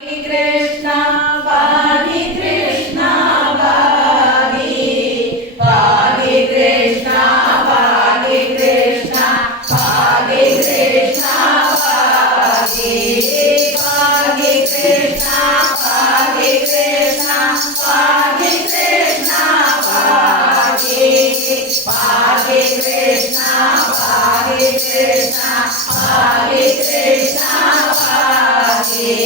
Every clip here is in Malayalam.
Krishna, Bhagi Krishna, Bhagi, Bhagi Krishna, Bhagi Krishna, Bhagi Krishna, Bhagi, Bhagi Krishna, Bhagi Krishna, Bhagi Krishna, Bhagi, Bhagi Krishna, Bhagi Krishna, Bhagi Krishna, Bhagi.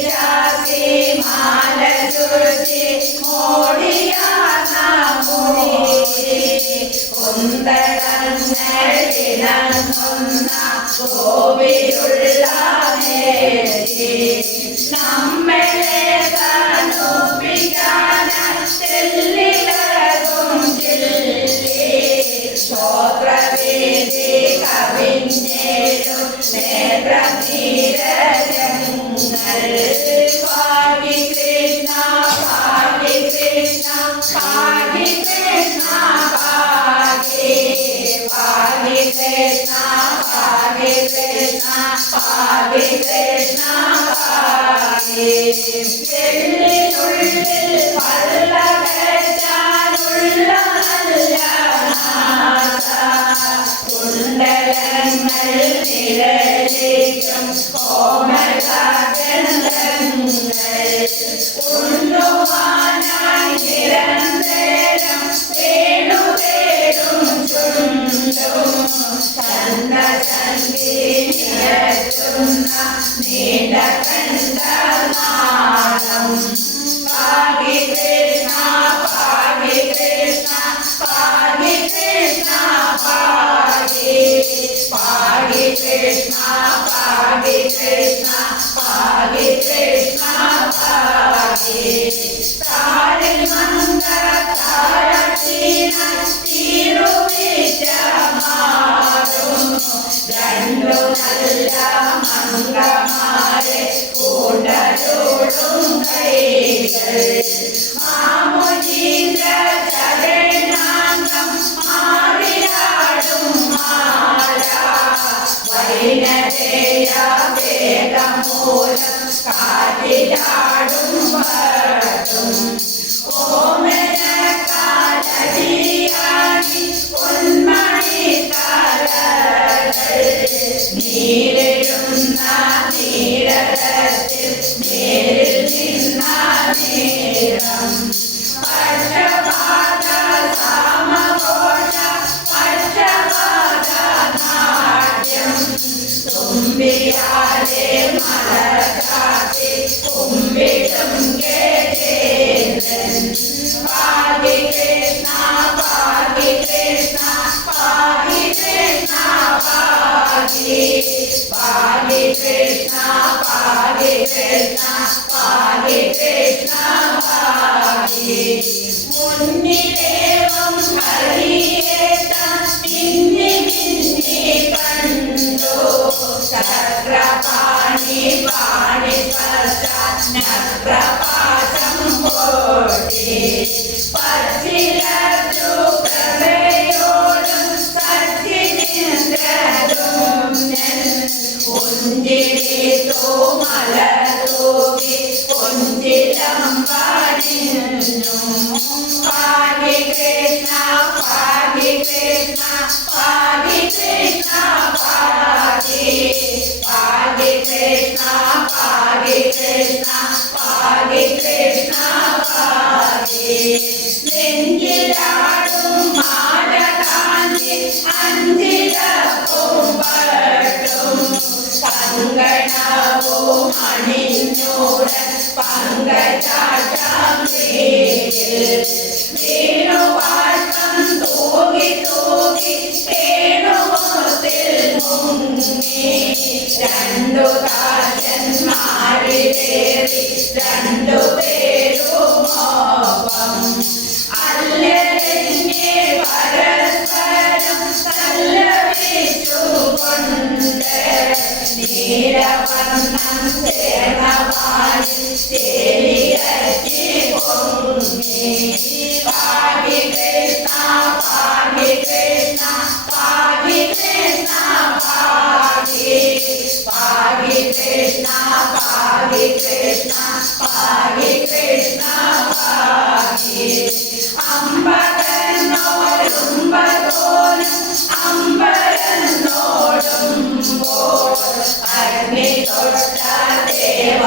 Jati mala churti modiyana mudi kundaranna goviyulla medi nammele tanupikana tellilagum chilli stotravedhi kavinnedu netraneerajam Bhagi Krishna, Bhagi Krishna, Bhagi Krishna, Bhagi, Bhagi Krishna, Bhagi Krishna, Bhagi Krishna, Bhagi. Delillullil pallavachanulla nallanatha kundalangal niralikum കോമളാഗന്ധങ്ങൾ ഉണ്ണുവാനായി നിരന്തരം വേണുതേടും ചുണ്ടും ചന്ദ്രചന്ദ്രിനിയറ്റുന്ന നീണ്ട കണ്ഠനാദം Bhagi Krishna, Bhagi Krishna, Bhagi Krishna, Bhagi, Bhagi Krishna, Bhagi Krishna, Bhagi Krishna, Bhagi. Taril manga taratina tiruvitamarum rendu nalla mangamare koodalodum kaigal mamujindra charanangam maariladum mala vainadeya vedamulam kaadiladum vatum ഓമനക്കാലടിയാടി പൊന്മണി തലകൾ നീരിടുന്ന നീരകത്തിൽ നേരിൽ നിന്ന നേരം പക്ഷപാത സമഘോഷ പക്ഷപാത നാട്യം തുമ്പിയാലെ മലകാത്തി കുമ്പിടും Gajendran Bhagi Krishna, Bhagi Krishna, Bhagi Krishna, Bhagi, Bhagi Krishna, Bhagi Krishna, Bhagi Krishna, Bhagi. മുന്നിലേവം ഹരിയേതം മിന്നി മിന്നി കണ്ടു ചക്രപാണി പാണി പ്രപാശം കോടി പച്ചിലു പ്രഭയോടും സച്ചിനിന്ദ്രരും പുഞ്ചിരിത്തു മലതൂകി പുഞ്ചിരം പാടിഞ്ഞു Bhagi Krishna, Bhagi Krishna, Bhagi Krishna, Bhagi, Bhagi Krishna, Bhagi Krishna, Bhagi Krishna, Bhagi. നെഞ്ചിലാടും മാലകാന്തി അഞ്ചിലപ്പും പട്ടും കങ്കണവും അണിഞ്ഞൂടൻ പങ്കജാക്ഷാം വേണുവാട്ടം തൂകി തൂകി വേണുമുത്തിൽ മുങ്ങി രണ്ടു ദാസന്മാരിലേറി രണ്ടുപേരുമോപം അല്ലരിഞ്ഞേ പരസ്പരം സല്ലപിച്ചുകൊണ്ട് നീലവർണ്ണം ചേർന്നവാനിൽ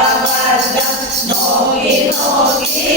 ദേവവർഗം നോക്കി നോക്കി